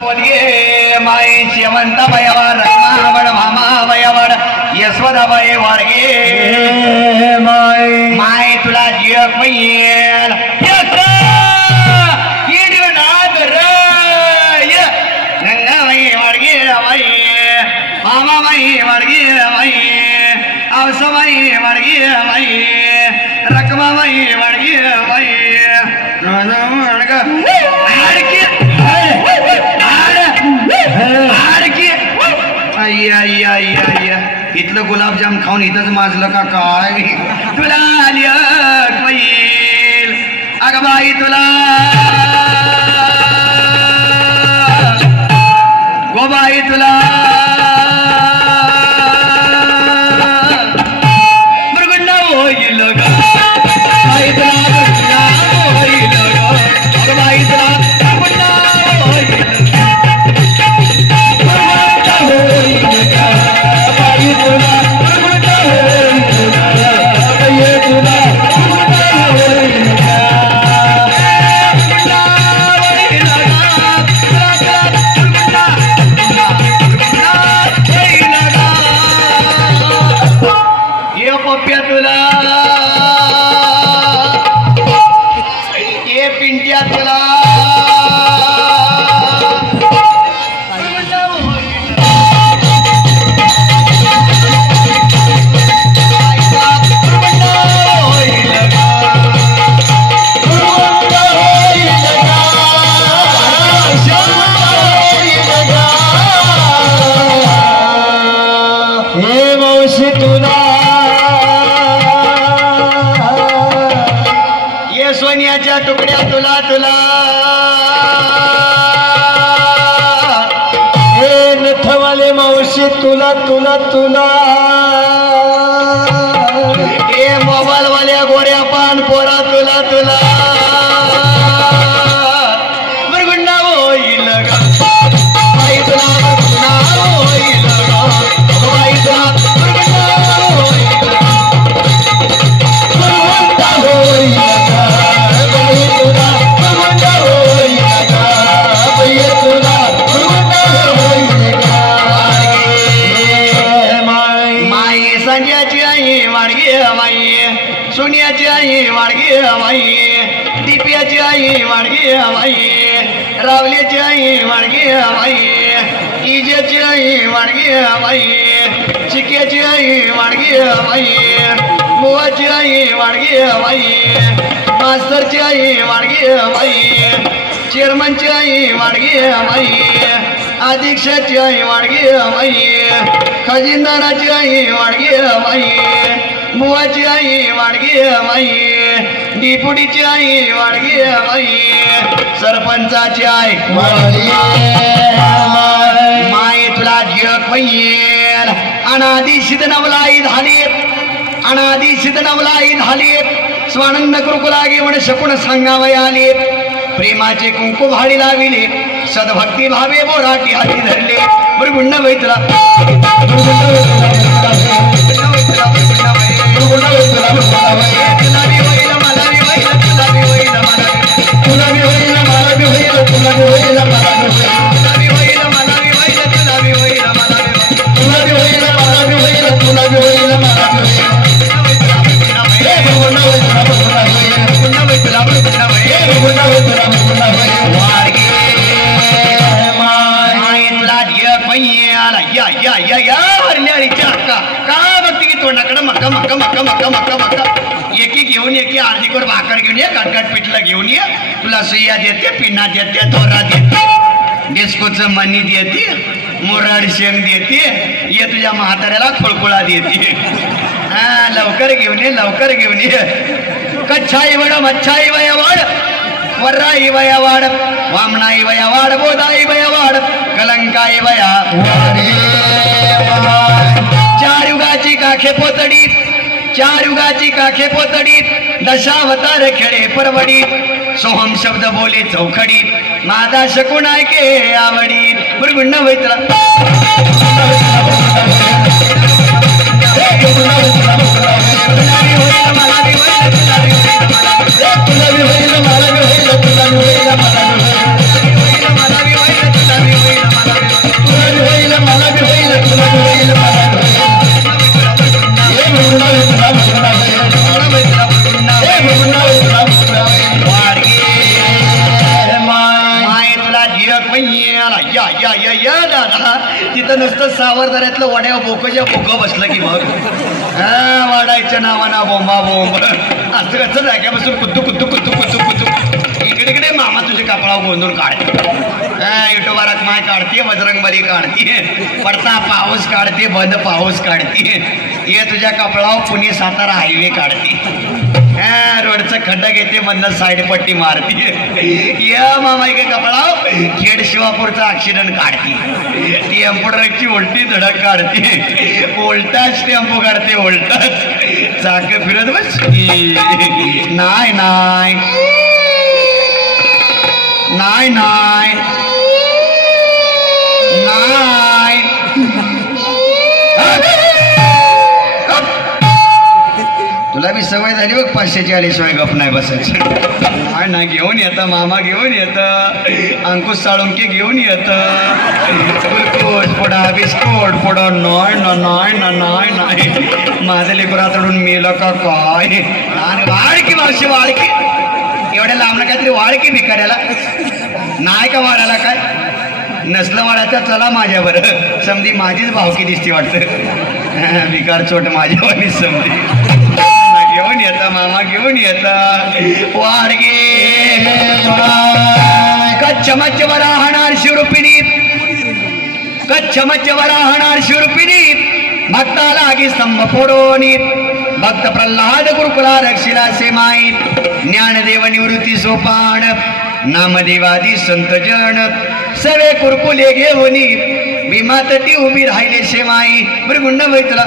माई शेवंत वयवर मावड भामा वयवर यशवदा वय वर्गे माय तुला जियक मैल नाद रय गंगा मई वर्गे रवय मामा मई वर्गे रवय अवस मई वर्गे रवय रकमा मई वर्गे रवय इथलं गुलाबजाम खाऊन इथंच माझलं का काय तुला आली मैल अगं बाई तुला गोबाई तुला मृगुंडा होईल ग बाई तुला होईल ग अगं बाई तुला सोन्याच्या तुकड्या तुला तुला हे नथवाले मावशी तुला तुला तुला हे मोबाईल वाल्या गोऱ्या पान पोरा तुला तुला मृगुंडा होईल ग बाई तुला होईल ग बाई तुला सोन्याची आई वाडगी हवाई दिप्याची आई वाडगी हवाई रावल्याची आई वाडगी हवाई इजेची आई वाडगी हवाई चिक्याची आई वाडगी हवाई बुवाची आई वाडगी हवाई मास्तरची आई वाडगी हवाई चेअरमनची आई वाडगी हवाई अधीक्षाची आई वाडगी हवाई खजिनदाराची आई वाडगी हवाई बुवाची आई वाडगी हवाई डिपुटीची आई वाडगी हवाई सरपंचाची आई माय तुला जग मैल अनादी सिद्धनवलाई झाली अनादी सिद्धनवलाई झाली स्वानंद कृकुला घेऊन शकून सांगावय आले प्रेमाचे कुंकू भाडी लाविले सद्भक्ती भावे बोराटी हाती धरले मृगुंड वैतला एकी घेऊन एकी अर्धी कोर भाकर घेऊन ये कटकट पिठलं घेऊन ये तुला सुया देते पिन्ना देते दोरा देते डिस्कोचं मनी देते मोराड शेंग देते ये तुझ्या म्हाताऱ्याला खोळखोळा देते हा लवकर घेऊन ये कच्छाई वड मच्छाई वया वाड वर्राई वया वाड वामनाई वया वाड बोधाई वया वाड कलंकाई वया चार युगाची काखे पोतडीत चार युगाची काखे पोतडीत दशावतार खेळे परवडीत सोहम शब्द बोले चौखडीत माझा शकून ऐके आवडीत मृगुंड वैतला तुला मैयाला या या या या दादा तिथं नुसतं सावरदाऱ्यातलं वड्या बोकच्या बोकं बसलं की मग वाडायच्या नावाना बोंबा बोंब असं कसं जाग्यापासून कुद्दू कुद्दू कुद्दू कुद्दू कुद्दू इकडे इकडे मामा तुझे कपडावर गोंधून काढते युट्यूबारात माय काढते बजरंगबली काढते पडता पाऊस काढते बंद पाऊस काढते ये तुझ्या कपडावर पुणे सातारा हायवे काढते रोडचा खड्डा घेते मधनं साईड पट्टी मारते या मामा के कपडावर खेड शिवापूरचा ऍक्सिडेंट काढते ती एम्पोडरची उलटी धडक काढते उलटाच टेम्पो काढते उलटाच चाक फिरत बस नाही नाही नाही नाही नाही तुला बी सवय झाली बघ 500ची आली शिवाय गप नाही बसायची नाही ना घेऊन येतं मामा घेऊन येतं अंकुश साळुंके घेऊन येतं गुलकोश पुडा बिस्कोट पुडा नाही नाही माझं लेकरू आतडून मेलं का काय वाळकी मावशी वाळकी एवढ्या लांबणं काहीतरी वाळकी भिकाऱ्याला नाही का वाढायला काय नसलं वाढायचं चला माझ्यावर समधी माझीच भावकी दिसती वाटतं भिकार चोट माझ्यावर समधी घेऊन येता मामा घेऊन येता वाडगे कच्छमच्चवर राहणार शिवरूपिणीत कच्छमच्चवर राहणार शिवरूपिणीत भक्ताला आगी स्तंभ फोडोनीत भक्त प्रल्हाद गुरुकुला रक्षिला सेमाईत ज्ञानदेव निवृत्ती सोपान नामदेवादी संत जन सवे कुरकुले घेऊनी भीमात ती उभी राहिले शेमाई मृगुंड वैतला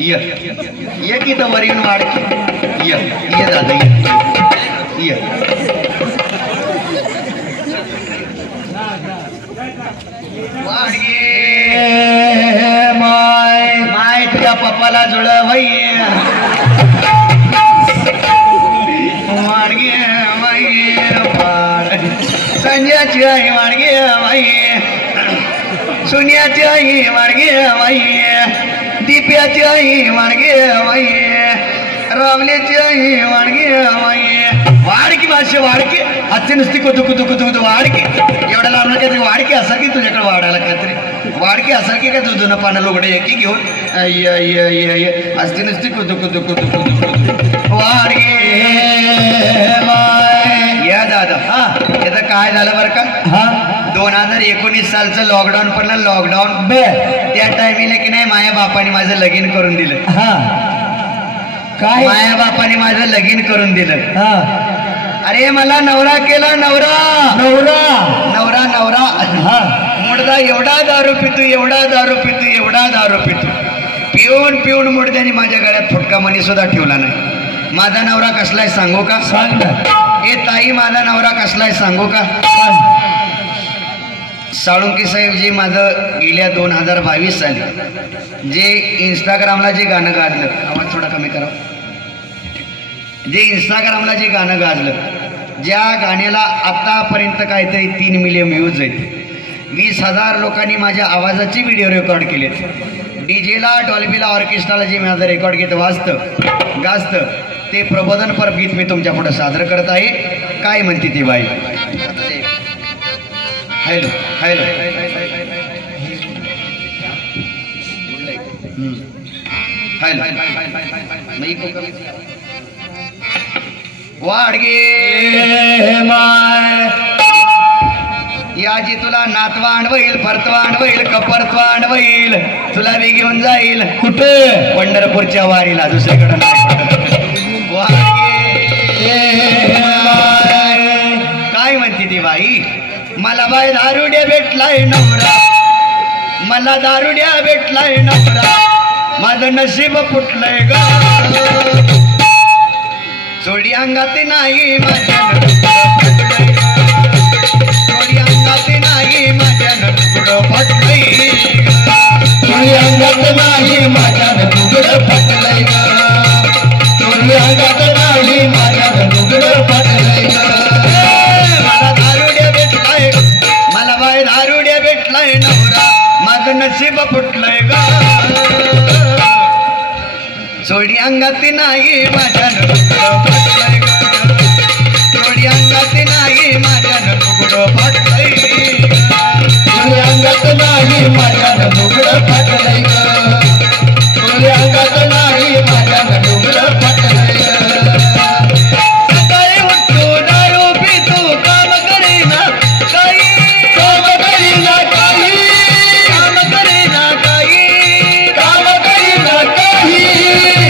ये की तर वरीन वाढकी ये दादा ये वाडगे माय तुझ्या पप्पाला जुळ भाई वाडगे माई संजयाची आई वाडगे माई सोनियाची आई वाडगे माई दीप्याची आई वाडगे माई रावल्याची आई वाडगे माई वाडकी भाषा वाडकी हातची नुसती कुतू कुतू कुतू कुतू वाडकी एवढ्या लांब काहीतरी वाडकी असा की तुझ्याकडे वाढायला काहीतरी वाडकी असा की काय तुझं पानं लोगडे एकी घेऊन हसती नुसती कुतू कुतू कुतू कुतू कुतू वाडगे या दादा हा याचं काय झालं बरं का हा 2019 सालचं लॉकडाऊन पडलं लॉकडाऊन त्या टायमिंगला की नाही माया बापाने माझं लगीन करून दिलं हा काय माया बापाने माझं लगीन करून दिलं हा अरे मला नवरा केला नवरा नवरा नवरा नवरा हा मुडदा एवढा दारू पितो एवढा दारू पितो एवढा दारू पितो पिऊन पिऊन मुडद्याने माझ्या गळ्यात फुटका मणी सुद्धा ठेवला नाही माझा नवरा कसलाय सांगू का सांग ए ताई माझा नवरा कसलाय सांगू का साळुंके साहेब जे माझं गेल्या 2022 साली जे इंस्टाग्रामला जे गाणं गाजलं आवाज थोडा कमी करा जे इंस्टाग्रामला जे गाणं गाजलं ज्या गाण्याला आतापर्यंत काहीतरी 3 मिलियन व्ह्यूज आहेत 20,000 लोकांनी माझ्या आवाजाचे व्हिडिओ रेकॉर्ड केलेत डीजेला डॉल्बीला ऑर्केस्ट्राला जे माझं रेकॉर्ड घेत वाजतं गाजतं ते प्रबोधनपर गीत मी तुमच्या पुढे सादर करत आहे काय म्हणते ती बाई हॅलो हॅलो हॅलो वाडगे माय याजी तुला नातवांड होईल फरतवांड होईल कपरतवांड होईल तुला बी घेऊन जाईल कुठे पंढरपूरच्या वारीला दुसरीकडे काय म्हणते ती बाई मला बाय दारुड्या भेटलाय नवरा मला दारुड्या भेटलाय नवरा माझं नशीब फुटलंय ग चोडी अंगात नाही माझ्या चोडी अंगात नाही माझ्या लुगडं फाटलंय तुझी अंगात नाही माझ्या लुगडं फाटलंय तुझी अंगात नाही माझ्या लुगडं फाटलंय मला दारुड्या भेटलाय मला बाय दारुड्या भेटलाय नवरा माझं नशीब फुटलंय ग सोडी अंगात नाही माझ्या लुगडं फाटलंय सोडी अंगात नाही माझ्या लुगडं फाटलंय तुझी अंगात नाही माझ्या लुगडं फाटलंय तुझी अंगात नाही माझ्या लुगडं फाटलंय सकाळी उठतो दारू पितो काम करेना काही काम करीना काही काम करेना काही काम करीना काही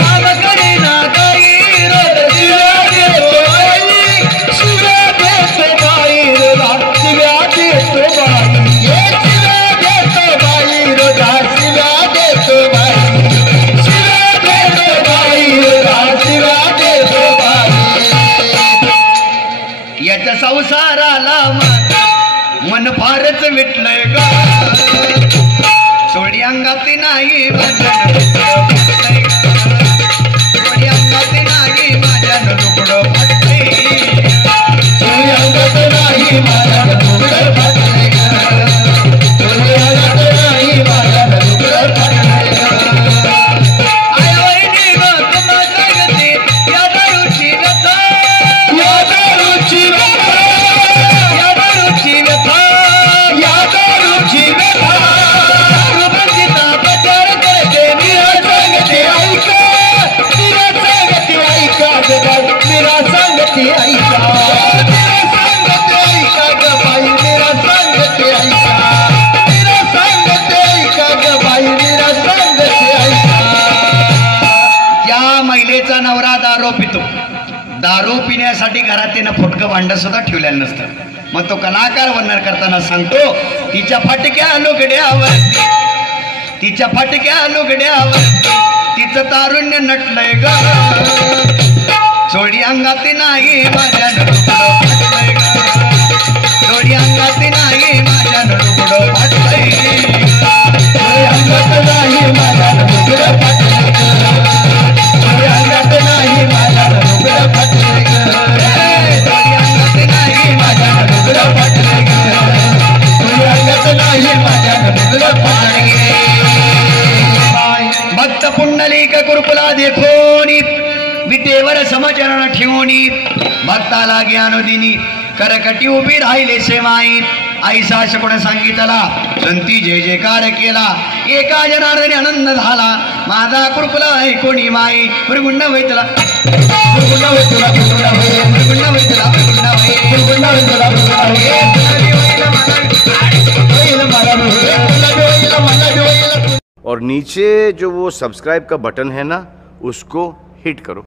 काम करेना काही रोज शिव्या देतो बाई शिव्या देतो बाई रोजा शिव्या देतो बाई ये शिव्या देतो बाई रोजा शिव्या देतो बाई शिव्या देतो बाई रोजा शिव्या देतो बाई याच्या संसाराला मन फारच विटलंय ग सोडी अंगात नाही माझ्या लुगडं फाटलंय सोडी अंगात नाही माझ्या लुगडं फाटलंय तुझी अंगात नाही माझ्या लुगडं फाटलंय तुझी अंगात नाही माझ्या लुगडं फाटलंय आय वहिनी ग तुम्हा सांगते या दारूची व्यथा या दारूची व्यथा या दारूची व्यथा या दारूची व्यथा दारूबंदीचा प्रचार करते मी सांगते ऐका तिला सांगते ऐका ग बाई तिला सांगते ऐका तिला सांगते ऐका ग बाई तिला सांगते ऐका तिला सांगते ऐका ग बाई तिला सांगते ऐका त्या महिलेचा नवरा दारू पितो दारू पिण्यासाठी घरात तिनं फुटकं भांड सुद्धा ठेवलेलं नसतं मग तो कलाकार वर्णन करताना सांगतो तिच्या फटक्या लुगड्यावर तिच्या फटक्या लुगड्यावर तिचं तारुण्य नटलंय ग सोडी अंगात नाही माझ्या लुगडं फाटलंय ग सोडी अंगात नाही माझ्या लुगडं फाटलंय तुझी अंगात नाही माझ्या लुगडं फाटलंय तुझी अंगात नाही माझ्या लुगडं फाटलंय सोडी अंगात नाही माझ्या लुगडं फाटलंय तुझी अंगात नाही माझ्या लुगडं फाटलंय भक्त पुंडलिक कुरुकुला देखोनी विटेवर समचरण ठेवणी भक्ताला ज्ञानोदिनी करकटी उभी राहिले सेवाई आईसा कोण सांगितला संती जय जयकार केला एका जनार्दनी आनंद झाला माझा कुरुकुला ऐकोणी माई गुरुगुंड वैतला गुरुगुंड वैतला गुरुगुंड वैतला गुरुगुंड वैतला और नीचे जो वो सब्सक्राइब का बटन है ना उसको हिट करो।